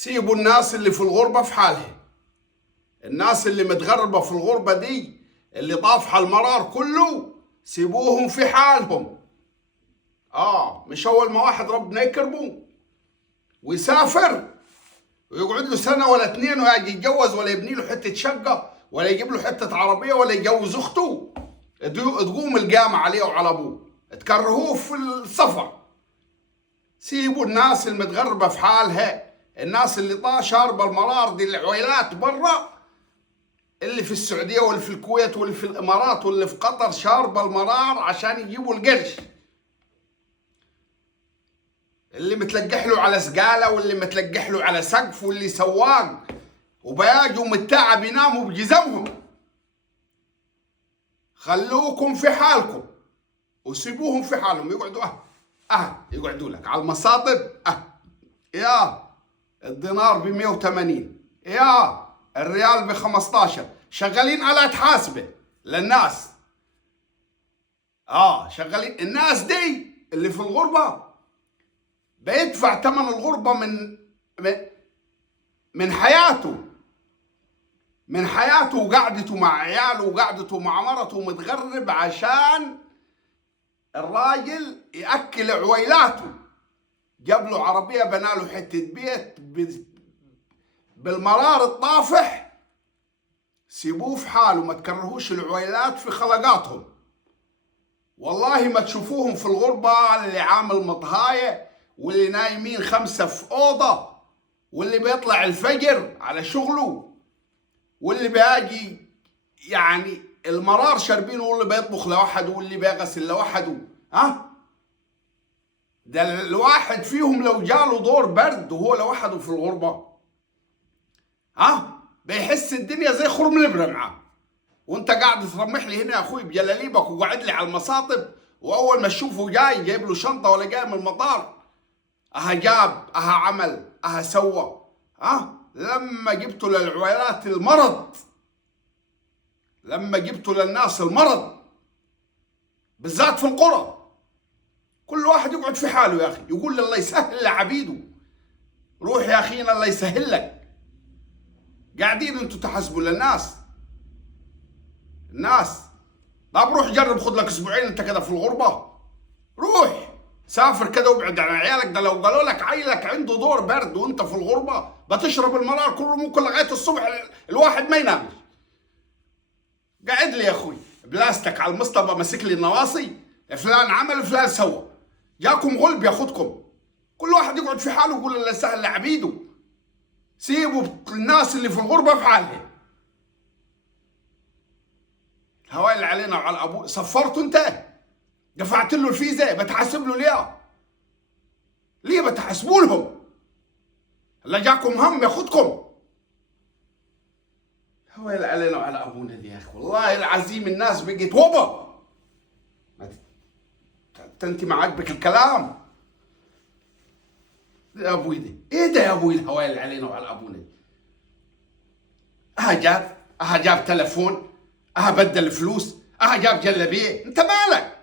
سيبوا الناس اللي في الغربة في حالها. الناس اللي متغربة في الغربة دي اللي طافحة المرار كله سيبوهم في حالهم. مش أول ما واحد ربنا يكرمه ويسافر ويقعد له سنة ولا اتنين ويجي يتجوز ولا يبني له حتة شقة ولا يجيب له حتة عربية ولا يجوز أخته تقوم القيامة عليه وعلى أبوه، تكرهوه في السفر. سيبوا الناس المتغربة في حالها. الناس اللي شاربة المرار دي العويلات برا، اللي في السعودية واللي في الكويت واللي في الإمارات واللي في قطر شاربة المرار عشان يجيبوا القرش. اللي متلقح له على سقالة واللي متلقح له على سقف واللي سواق وبياجوا متعب يناموا بجزمهم. خلوكم في حالكم وسيبوهم في حالهم يقعدوا يقعدوا لك على المصاطب. يا الدينار ب180، يا الريال ب15، شغالين آلات حاسبة للناس. شغالين. الناس دي اللي في الغربة بيدفع ثمن الغربة من حياته وقعدته مع عياله وقعدته مع مرته متغرب عشان الراجل يأكل عويلاته. جاب له عربية، بناله حتة بيت بالمرار الطافح. سيبوه في حاله، ما تكرهوش العويلات في خلقاتهم. والله ما تشوفوهم في الغربة اللي عامل مطهاية واللي نايمين 5 في أوضة واللي بيطلع الفجر على شغله واللي بيجي يعني المرار شاربينه واللي بيطبخ لوحده واللي بيغسل لوحده. ده الواحد فيهم لو جاله دور برد وهو لوحده في الغربة بيحس الدنيا زي خرم الابره معاه. وانت قاعد ترمح لي هنا يا اخوي بجلاليبك وقاعد لي على المصاطب، واول ما تشوفه جاي جايب له شنطه ولا جاي من المطار جاب عمل سوى. لما جبته للعويلات المرض، لما جبته للناس المرض بالذات في القرى، كل واحد يقعد في حاله يا اخي، يقول الله يسهل لعبيده. روح يا اخينا الله يسهل لك. قاعدين انتوا تحسبوا للناس. طب روح جرب، خد لك اسبوعين انت كده في الغربه، روح سافر كده وابعد عن عيالك. ده لو قالوا لك عيلك عنده دور برد وانت في الغربه بتشرب المرار كله، ممكن لغايه الصبح الواحد ما ينامش. قاعد لي يا اخوي بلاستيك على المصطبه ماسك لي النواصي، فلان عمل فلان سوى، جاكم غلب ياخدكم. كل واحد يقعد في حاله ويقول الله يسهل لعبيده. سيبوا الناس اللي في الغربة في حالها. الهواء اللي علينا وعلى أبوه. صفرته أنت، دفعت له الفيزا، بتحاسب له ليه بتحاسبوا لهم؟ لا جاكم هم ياخدكم. الهواء اللي علينا وعلى أبونا دي يا أخي، والله العظيم الناس بقت وبا. أنت ما عاجبك الكلام يا ابوي؟ ده ايه ده يا ابوي الهواء اللي علينا وعلى ابونا؟ جاب تلفون، بدل فلوس، جاب جلابيه. انت مالك؟